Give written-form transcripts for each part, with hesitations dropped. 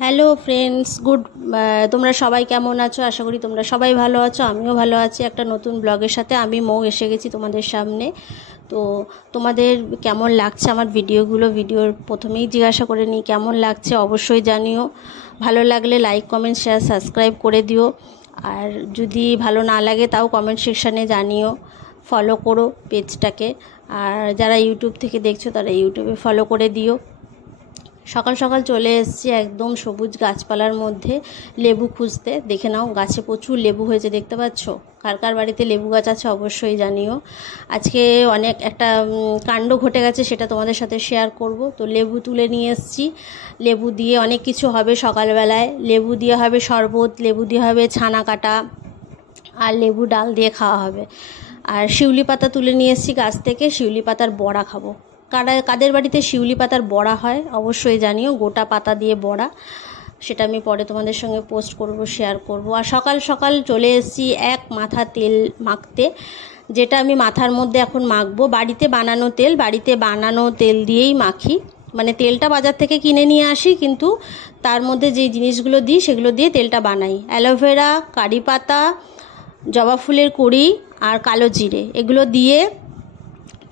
Hello friends, তোমরা সবাই কেমন আছো? আশা করি তোমরা সবাই ভালো আছো। আমিও ভালো আছি। একটা নতুন ব্লগের সাথে আমি মৌ এসে গেছি তোমাদের সামনে। তো তোমাদের কেমন লাগছে আমার ভিডিওর প্রথমেই জিজ্ঞাসা করে নিই কেমন লাগছে, অবশ্যই জানিও। ভালো লাগলে লাইক, কমেন্ট, শেয়ার, সাবস্ক্রাইব করে দিও। আর যদি ভালো না লাগে তাও কমেন্ট সেকশানে জানিও। ফলো করো পেজটাকে। আর যারা ইউটিউব থেকে দেখছো তারা ইউটিউবে ফলো করে দিও। সকাল সকাল চলে এসেছি একদম সবুজ গাছপালার মধ্যে লেবু খুঁজতে। দেখে নাও, গাছে প্রচুর লেবু হয়েছে, দেখতে পাচ্ছ? কার কার বাড়িতে লেবু গাছ আছে অবশ্যই জানিও। আজকে অনেক একটা কাণ্ড ঘটে গেছে, সেটা তোমাদের সাথে শেয়ার করব। তো লেবু তুলে নিয়ে এসেছি। লেবু দিয়ে অনেক কিছু হবে সকালবেলায়। লেবু দিয়ে হবে শরবত, লেবু দিয়ে হবে ছানা কাটা, আর লেবু ডাল দিয়ে খাওয়া হবে। আর শিউলি পাতা তুলে নিয়ে এসেছি গাছ থেকে, শিউলি পাতার বড়া খাবো। কাদের বাড়িতে শিউলি পাতার বড়া হয় অবশ্যই জানিও। গোটা পাতা দিয়ে বড়া, সেটা আমি পরে তোমাদের সঙ্গে পোস্ট করব, শেয়ার করব। আর সকাল সকাল চলে এসেছি এক মাথা তেল মাখতে, যেটা আমি মাথার মধ্যে এখন মাখবো। বাড়িতে বানানো তেল দিয়েই মাখি। মানে তেলটা বাজার থেকে কিনে নিয়ে আসি, কিন্তু তার মধ্যে যে জিনিসগুলো দিই সেগুলো দিয়ে তেলটা বানাই। অ্যালোভেরা, কারি পাতা, জবা ফুলের কুঁড়ি আর কালো জিরে, এগুলো দিয়ে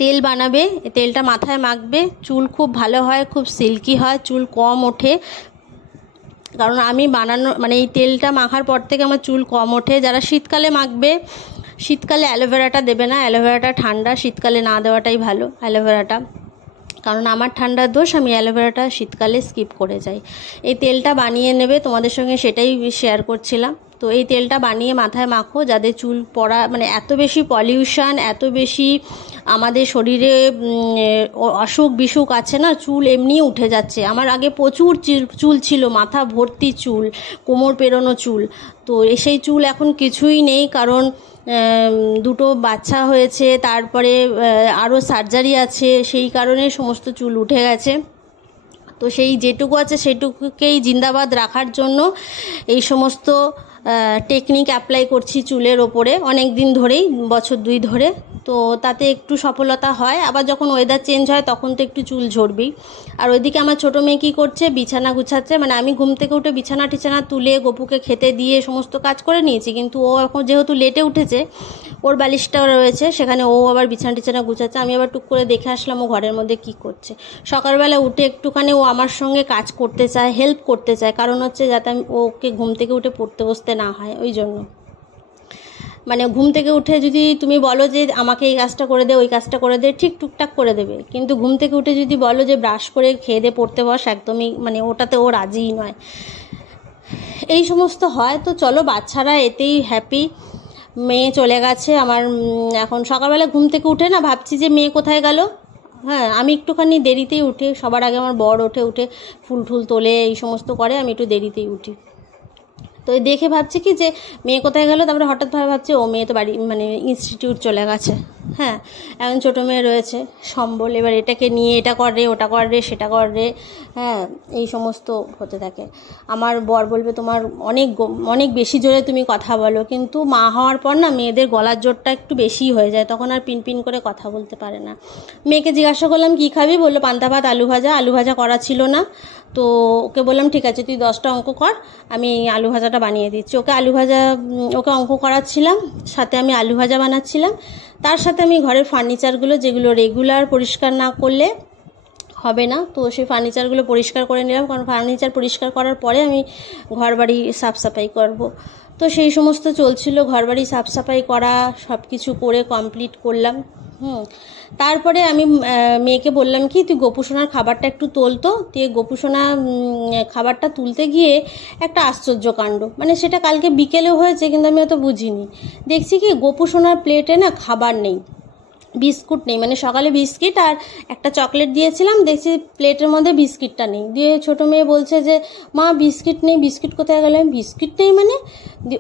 তেল বানাবে। তেলটা মাথায় মাখবে। চুল খুব ভালো হয়, খুব সিল্কি হয়, চুল কম ওঠে। কারণ আমি এই তেলটা মাখার পর থেকে আমার চুল কম ওঠে। যারা শীতকালে মাখবে, শীতকালে অ্যালোভেরাটা দেবে না, অ্যালোভেরাটা ঠান্ডা, শীতকালে না দেওয়াটাই ভালো অ্যালোভেরাটা। কারণ আমার ঠান্ডার দোষ, আমি অ্যালোভেরাটা শীতকালে স্কিপ করে যাই। এই তেলটা বানিয়ে নেবে, তোমাদের সঙ্গে সেটাই শেয়ার করছিলাম। তো এই তেলটা বানিয়ে মাথায় মাখো। যাদের চুল পড়া, এত বেশি পলিউশন, এত বেশি আমাদের শরীরে অসুখ বিসুখ আছে না, চুল এমনি উঠে যাচ্ছে। আমার আগে প্রচুর চুল ছিল, মাথা ভর্তি চুল, কোমর পেরোনো চুল। তো সেই চুল এখন কিছুই নেই, কারণ দুটো বাচ্চা হয়েছে, তারপরে আরও সার্জারি আছে, সেই কারণে সমস্ত চুল উঠে গেছে। তো সেই যেটুকু আছে সেটুকুকেই জিন্দাবাদ রাখার জন্য এই সমস্ত টেকনিক অ্যাপ্লাই করছি চুলের ওপরে অনেক দিন ধরেই, বছর 2 ধরে। তো তাতে একটু সফলতা হয়। আবার যখন ওয়েদার চেঞ্জ হয় তখন তো একটু চুল ঝরবেই। আর ওইদিকে আমার ছোটো মেয়ে কী করছে, বিছানা গুছাচ্ছে। আমি ঘুম থেকে উঠে বিছানা টিছানা তুলে গপুকে খেতে দিয়ে সমস্ত কাজ করে নিয়েছি, কিন্তু ও এখন যেহেতু লেটে উঠেছে, ওর বালিশটা রয়েছে সেখানে, ও আবার বিছানা টিছানা গুছাচ্ছে। আমি আবার টুক করে দেখে আসলাম ও ঘরের মধ্যে কী করছে। সকালবেলা উঠে একটুখানি ও আমার সঙ্গে কাজ করতে চায়, হেল্প করতে চায়, কারণ হচ্ছে যাতে আমি ওকে ঘুম থেকে উঠে পড়তে বসতে না হয়, ওই জন্য। ঘুম থেকে উঠে যদি তুমি বলো যে আমাকে এই কাজটা করে দে, ওই কাজটা করে দে, ঠিক টুকটাক করে দেবে। কিন্তু ঘুম থেকে উঠে যদি বলো যে ব্রাশ করে খেয়ে দে, পড়তে বস, একদমই ওটাতে ও রাজিই নয়। এই সমস্ত হয়। তো চলো, বাচ্চারা এতেই হ্যাপি। মেয়ে চলে গেছে আমার। এখন সকালবেলা ঘুম থেকে উঠে না ভাবছি যে মেয়ে কোথায় গেল। হ্যাঁ, আমি একটুখানি দেরিতেই উঠি। সবার আগে আমার বর উঠে ফুল টুল তোলে, এই সমস্ত করে, আমি একটু দেরিতেই উঠি। তো দেখে ভাবছি কি যে মেয়ে কোথায় গেল, তারপরে হঠাৎ ভাবছি ও মেয়ে তো বাড়ি ইনস্টিটিউট চলে গেছে। হ্যাঁ, এখন ছোটো মেয়ে রয়েছে সম্বল, এবার এটাকে নিয়ে এটা কর রে, ওটা কর রে, সেটা কর রে। হ্যাঁ, এই সমস্ত হতে থাকে। আমার বর বলবে তোমার অনেক বেশি জোরে তুমি কথা বলো, কিন্তু মা হওয়ার পর না মেয়েদের গলার জোরটা একটু বেশিই হয়ে যায়, তখন আর পিনপিন করে কথা বলতে পারে না। মেয়েকে জিজ্ঞাসা করলাম কী খাবি, বললো পান্তা ভাত আলু ভাজা করা ছিল না। তো ওকে বললাম ঠিক আছে, তুই 10টা অঙ্ক কর, আমি আলু ভাজাটা বানিয়ে দিচ্ছি। ওকে অঙ্ক করাচ্ছিলাম, সাথে আমি আলু ভাজা বানাচ্ছিলাম। তার সাথে আমি ঘরের ফার্নিচারগুলো, যেগুলো রেগুলার পরিষ্কার না করলে হবে না, তো সেই ফার্নিচারগুলো পরিষ্কার করে নিলাম। কারণ ফার্নিচার পরিষ্কার করার পরে আমি ঘরবাড়ি সাফ সাফাই করব। তো সেই সমস্ত চলছিল, ঘরবাড়ি সাফ সাফাই করা, সব কিছু করে কমপ্লিট করলাম। তারপরে আমি মেয়েকে বললাম কি, তুই গোপুসোনার খাবারটা একটু তোলতো। দিয়ে গোপুসোনা খাবারটা তুলতে গিয়ে একটা আশ্চর্য কাণ্ড, সেটা কালকে বিকেলেও হয়েছে, কিন্তু আমি অত বুঝিনি। দেখছি কি গোপুসোনার প্লেটে না খাবার নেই, বিস্কুট নেই। সকালে বিস্কিট আর একটা চকলেট দিয়েছিলাম, দেখছি প্লেটের মধ্যে বিস্কিটটা নেই। দিয়ে ছোটো মেয়ে বলছে যে মা বিস্কিট নেই, বিস্কিট কোথায় গেল? বিস্কিট নেই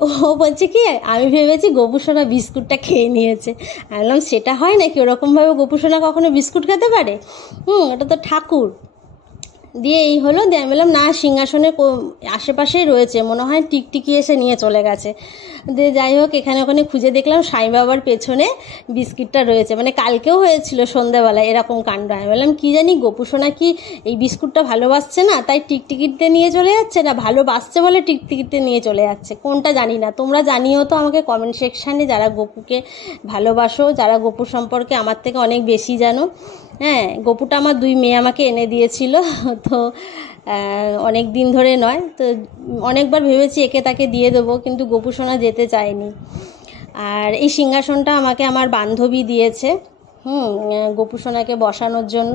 ও বলছে কি, আমি ভেবেছি গোপুসোনা বিস্কুটটা খেয়ে নিয়েছে। আমি বললাম সেটা হয় নাকি, ওরকমভাবে গোপুসোনা কখনো বিস্কুট খেতে পারে? ওটা তো ঠাকুর। দিয়ে এই হলো, দিয়ে আমি বললাম না, সিংহাসনের আশেপাশেই রয়েছে, মনে হয় টিকটিকি এসে নিয়ে চলে গেছে। দিয়ে যাই হোক, এখানে ওখানে খুঁজে দেখলাম সাই বাবার পেছনে বিস্কিটটা রয়েছে। মানে কালকেও হয়েছিল সন্ধ্যাবেলায় এরকম কাণ্ড। আমি বললাম কী জানি গোপুসোনা কি এই বিস্কুটটা ভালোবাসছে না, তাই টিকটিকিতে নিয়ে চলে যাচ্ছে, না ভালোবাসছে বলে টিকটিকিতে নিয়ে চলে যাচ্ছে, কোনটা জানি না। তোমরা জানিও তো আমাকে কমেন্ট সেকশানে, যারা গপুকে ভালোবাসো, যারা গপু সম্পর্কে আমার থেকে অনেক বেশি জানো। হ্যাঁ, গপুটা আমার 2 মেয়ে আমাকে এনে দিয়েছিল। তো অনেক দিন ধরে নয়, তো অনেকবার ভেবেছি একে তাকে দিয়ে দেবো, কিন্তু গোপুসোনা যেতে চায়নি। আর এই সিংহাসনটা আমাকে আমার বান্ধবী দিয়েছে গোপুসোনাকে বসানোর জন্য।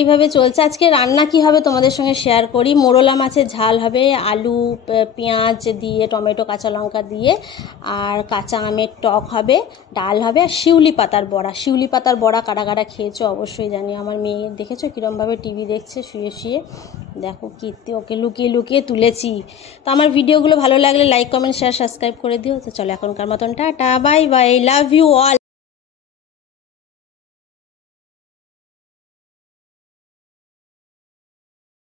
এইভাবে চলছে। আজকে রান্না কি হবে তোমাদের সঙ্গে শেয়ার করি। মোরলা মাছের ঝাল হবে, আলু পেঁয়াজ দিয়ে, টমেটো কাঁচা লঙ্কা দিয়ে, আর কাঁচা আমের টক হবে, ডাল হবে, আর শিউলি পাতার বড়া। শিউলি পাতার বড়া কারা কারা খেয়েছো অবশ্যই জানি। আমার মেয়ে দেখেছো কীরমভাবে টিভি দেখছে শুয়ে শুয়ে, দেখো কীর্তি, ওকে লুকিয়ে লুকিয়ে তুলেছি। তো আমার ভিডিওগুলো ভালো লাগলে লাইক কমেন্ট শেয়ার সাবস্ক্রাইব করে দিও। তো চলো এখনকার মতন টাটা, bye bye, love you all.